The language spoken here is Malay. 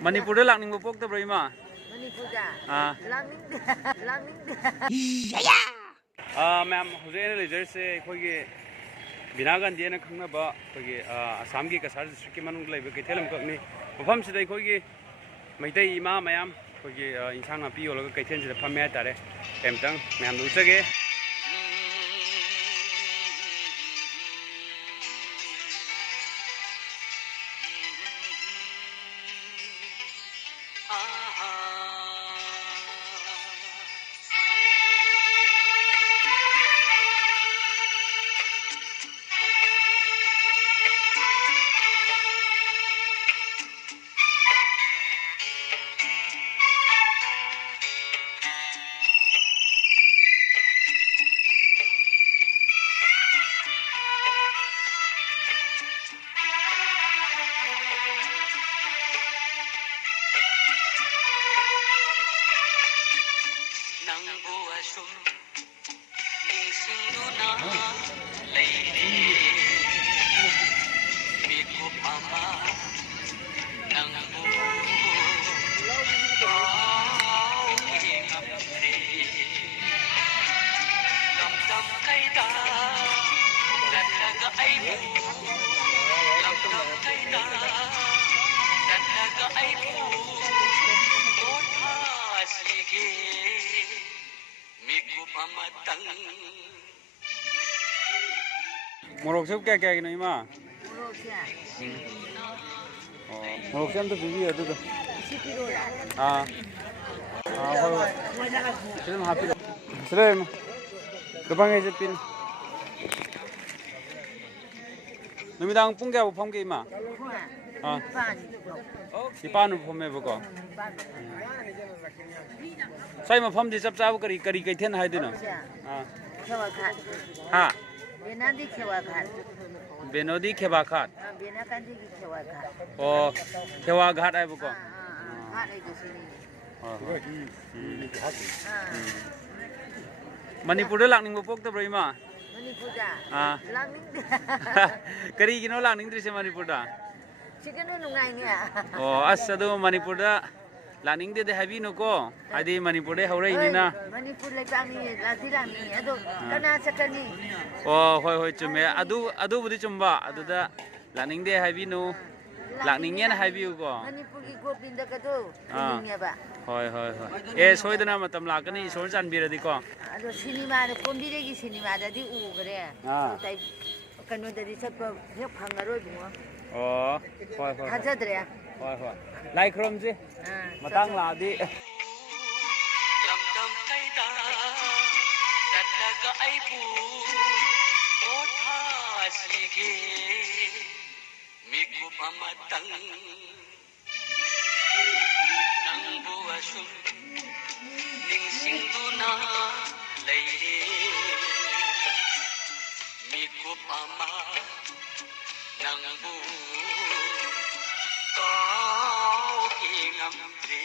मणिपुर लानिंग पोक्तब्रो इमा मैम हजेन लेजरसे अखोगी बिना गांधी खंगनब अखोगी आसाम की कसार डिस्ट्रिक्ट की मनुंग लेब कैथेलम ककनी मफम सिदा अखोगी मैतै इमा मैम अखोगी इंसांग नापी योलग कैथेल सिदा फमे हाइतारे एमतंग मैम उचगे मोरक सब क्या क्या गिनो इमा मोरक से हम तो बीवी है तो हाँ सिर्फ हापी सिर्फ गबांग है जब numitang pung kaya upom kay ma? Di paano po may buko? Sa'yo mapom di sab-sabo kari kay ten hay din o? Ha? Benadi Kewagat. Benodi Kewagat. Benakandi Kewagat. Oh, Kewagat ay buko? Manipur lang ning bupok to bro ima? Manipur da. Langning. Kari gino langning diri sa Manipur da? Chicken nungai niya. Oh, asa do Manipur da langning de habi no ko? Adi Manipur de haurai ni na. Manipur lai tangi lati langning ado kana sakani. Oh, hoi chume adu budi chumba adu da langning de habi no. Langning yan habi ko. Manipur ki gopinda ka do. Langning ba? Hoi. Eh, soidana matam lakani isor janbiradi ko. Ado cinema da kombiregi cinema da di ugre. Tai kanu da di sap hek phangaroi bungo. Oh, hoi. Hajadre. Hoi. Like from ji. Matang la di. Lamdam kaida datlaga aibu otha sige miku pamatang nang buwasum ningsing tuna leire miku pama nang bu kau ingamtre